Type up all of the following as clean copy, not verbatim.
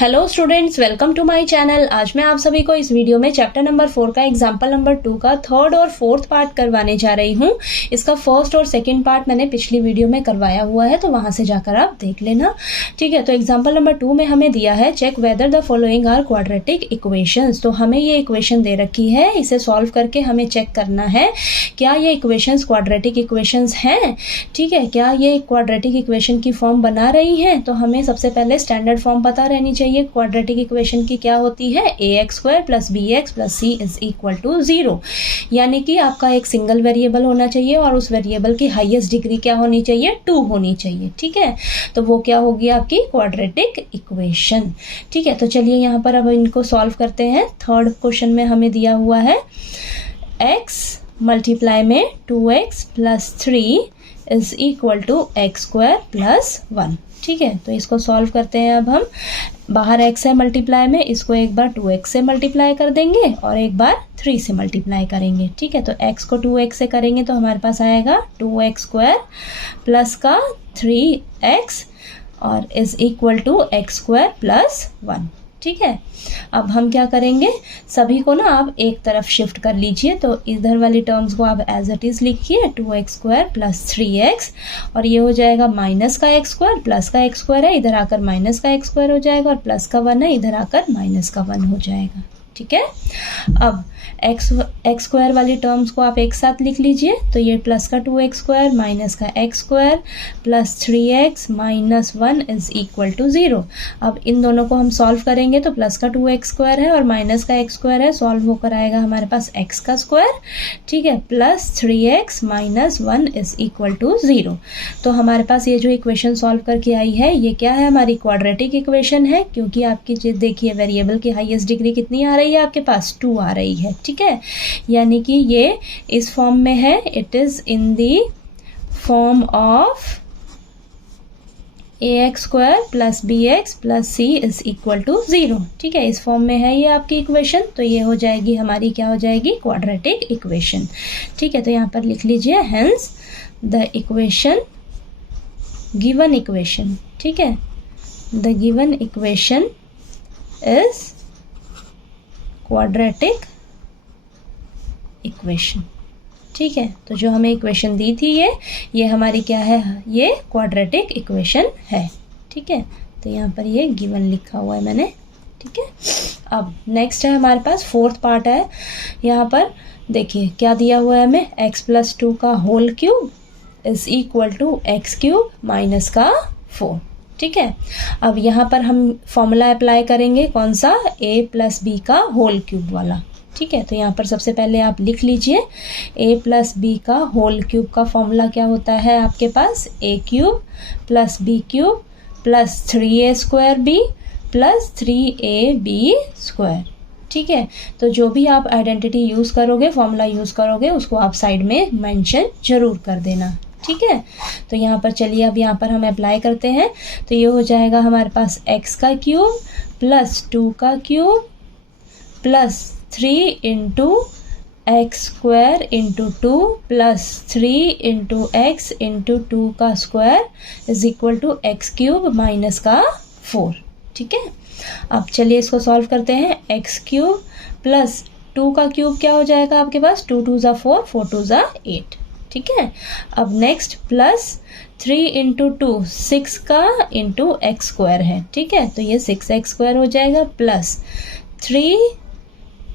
Hello students, welcome to my channel. आज मैं आप सभी को इस वीडियो में चैप्टर नंबर 4 का एग्जाम्पल नंबर 2 का थर्ड और फोर्थ पार्ट करवाने जा रही हूँ। इसका फर्स्ट और सेकंड पार्ट मैंने पिछली वीडियो में करवाया हुआ है, तो वहां से जाकर आप देख लेना। ठीक है, तो एग्जाम्पल नंबर 2 में हमें दिया है check whether the following are quadratic equations. तो हमें ये इक्वेशन दे रखी है, इसे सॉल्व करके हमें चेक करना है क्या ये इक्वेशंस क्वाड्रेटिक इक्वेशंस हैं। ठीक है, क्या ये क्वाड्रेटिक इक्वेशन की फॉर्म बना रही हैं। तो हमें सबसे पहले स्टैंडर्ड फॉर्म पता रहनी चाहिए क्वाड्रेटिक इक्वेशन की। क्या होती है? ax² + bx + c = 0। यानी कि आपका एक सिंगल वेरिएबल होना चाहिए और उस वेरिएबल की हाईएस्ट डिग्री क्या होनी चाहिए? 2 होनी चाहिए। ठीक है, तो वो क्या होगी आपकी क्वाड्रेटिक इक्वेशन। ठीक है, तो चलिए यहाँ पर अब इनको सॉल्व करते हैं। थर्ड क्वेश्चन में हमें दिया हुआ है x मल्टीप्लाई में 2x + 3 = x² + 1। ठीक है, तो इसको सॉल्व करते हैं। अब हम बाहर x है मल्टीप्लाई में, इसको एक बार 2x से मल्टीप्लाई कर देंगे और एक बार 3 से मल्टीप्लाई करेंगे। ठीक है, तो x को 2x से करेंगे तो हमारे पास आएगा 2x² प्लस का 3x और = x² + 1। ठीक है, अब हम क्या करेंगे, सभी को ना आप एक तरफ शिफ्ट कर लीजिए। तो इधर वाली टर्म्स को आप एज इट इज लिखिए 2x² + 3x और ये हो जाएगा माइनस का x² प्लस का x² है, इधर आकर माइनस का x² हो जाएगा और प्लस का 1 है, इधर आकर माइनस का 1 हो जाएगा। ठीक है, अब x² वाली टर्म्स को आप एक साथ लिख लीजिए। तो ये प्लस का 2x² माइनस का x² प्लस 3x माइनस 1 = 0। अब इन दोनों को हम सॉल्व करेंगे तो प्लस का 2x² है और माइनस का x² है, सॉल्व होकर आएगा हमारे पास x²। ठीक है, प्लस 3x माइनस 1 = 0। तो हमारे पास ये जो इक्वेशन सॉल्व करके आई है ये क्या है? हमारी क्वाड्रेटिक इक्वेशन है, क्योंकि आपकी देखिए वेरिएबल की हाईएस्ट डिग्री कितनी आ रही है आपके पास? 2 आ रही है। ठीक है, यानी कि ये इस फॉर्म में है, it is in the form of ax² + bx + c = 0। ठीक है, इस फॉर्म में है ये आपकी इक्वेशन। तो ये हो जाएगी हमारी, क्या हो जाएगी? Quadratic equation. ठीक है, तो यहाँ पर लिख लीजिए hence the equation given equation. ठीक है, the given equation is quadratic equation. ठीक है, तो जो हमें इक्वेशन दी थी ये हमारी क्या है? ये क्वाड्रेटिक इक्वेशन है। ठीक है, तो यहाँ पर ये गिवन लिखा हुआ है मैंने। ठीक है, अब नेक्स्ट है हमारे पास फोर्थ पार्ट है। यहाँ पर देखिए क्या दिया हुआ है हमें, x + 2 का होल क्यूब = x³ माइनस का 4। ठीक है, अब यहाँ पर हम फॉर्मूला अप्लाई करेंगे, कौन सा? a + b का होल क्यूब वाला। ठीक है, तो यहाँ पर सबसे पहले आप लिख लीजिए a + b का होल क्यूब का फॉर्मूला क्या होता है आपके पास? a³ + b³ + 3a² + 3ab²। ठीक है, तो जो भी आप आइडेंटिटी यूज़ करोगे, फॉर्मूला यूज़ करोगे, उसको आप साइड में मेंशन जरूर कर देना। ठीक है, तो यहाँ पर चलिए अब यहाँ पर हम अप्लाई करते हैं। तो ये हो जाएगा हमारे पास x³ + 2 का क्यूब + 3 × x² × 2 + 3 × x × 2 का स्क्वायर = x³ माइनस का 4। ठीक है, अब चलिए इसको सॉल्व करते हैं। x³ + 2 का क्यूब क्या हो जाएगा आपके पास? 2 × 2 = 4, 4 × 2 = 8। ठीक है, अब नेक्स्ट प्लस 3 × 2 6 का × x² है। ठीक है, तो ये 6x² हो जाएगा प्लस 3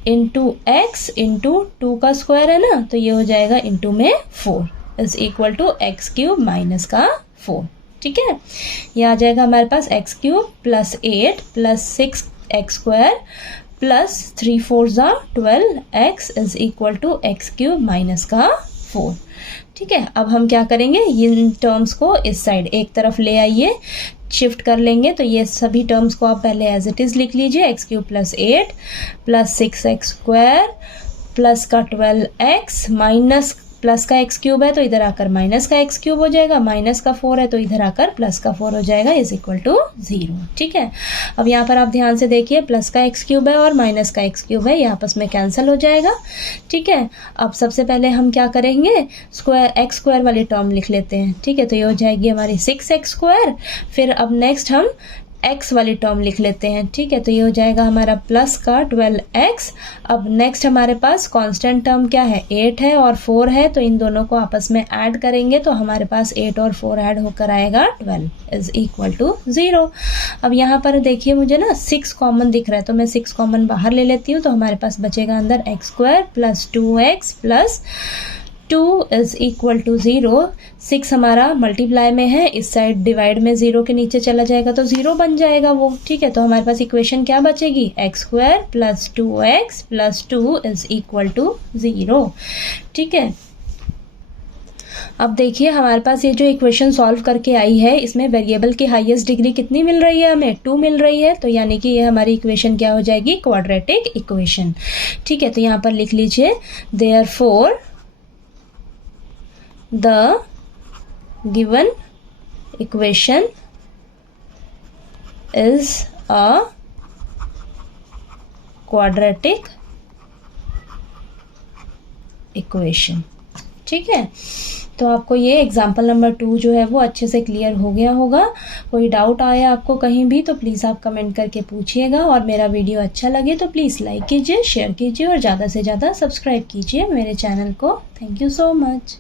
× x × 2 का स्क्वायर है ना, तो ये हो जाएगा इंटू में 4 = x³ माइनस का 4। ठीक है, ये आ जाएगा हमारे पास x³ + 8 + 6x² plus 3 × 4 = 12x = x³ minus का 4। ठीक है, अब हम क्या करेंगे, इन टर्म्स को इस साइड एक तरफ ले आइए, शिफ्ट कर लेंगे। तो ये सभी टर्म्स को आप पहले एज इट इज लिख लीजिए, x³ + 8 + 6x² प्लस का 12x माइनस प्लस का x³ है तो इधर आकर माइनस का x³ हो जाएगा, माइनस का 4 है तो इधर आकर प्लस का 4 हो जाएगा = 0। ठीक है, अब यहाँ पर आप ध्यान से देखिए, प्लस का x³ है और माइनस का x³ है, ये आपस में कैंसिल हो जाएगा। ठीक है, अब सबसे पहले हम क्या करेंगे, x² वाली टर्म लिख लेते हैं। ठीक है, तो ये हो जाएगी हमारी 6x²। फिर अब नेक्स्ट हम x वाली टर्म लिख लेते हैं, ठीक है। तो ये हो जाएगा हमारा प्लस का 12x। अब नेक्स्ट हमारे पास कांस्टेंट टर्म क्या है, 8 है और 4 है, तो इन दोनों को आपस में ऐड करेंगे तो हमारे पास 8 और 4 ऐड होकर आएगा 12 इज इक्वल टू 0। अब यहाँ पर देखिए मुझे ना 6 कॉमन दिख रहा है, तो मैं 6 कॉमन बाहर ले लेती हूँ, तो हमारे पास बचेगा अंदर x² plus 2x plus 2 is equal to 0। 6 हमारा मल्टीप्लाई में है, इस साइड डिवाइड में 0 के नीचे चला जाएगा तो 0 बन जाएगा वो, ठीक है। तो हमारे पास इक्वेशन क्या बचेगी, x² plus 2x plus 2 is equal to 0, ठीक है। अब देखिए हमारे पास ये जो इक्वेशन सॉल्व करके आई है, इसमें वेरिएबल की हाईएस्ट डिग्री कितनी मिल रही है, हमें 2 मिल रही है, तो यानी कि ये हमारी इक्वेशन क्या हो जाएगी, क्वाड्रेटिक इक्वेशन, ठीक है। तो यहाँ पर लिख लीजिए therefore the given equation is a quadratic equation, ठीक है। तो आपको ये एग्जाम्पल नंबर 2 जो है वो अच्छे से क्लियर हो गया होगा। कोई डाउट आया आपको कहीं भी तो प्लीज़ आप कमेंट करके पूछिएगा, और मेरा वीडियो अच्छा लगे तो प्लीज़ लाइक कीजिए, शेयर कीजिए और ज़्यादा से ज़्यादा सब्सक्राइब कीजिए मेरे चैनल को। Thank you so much.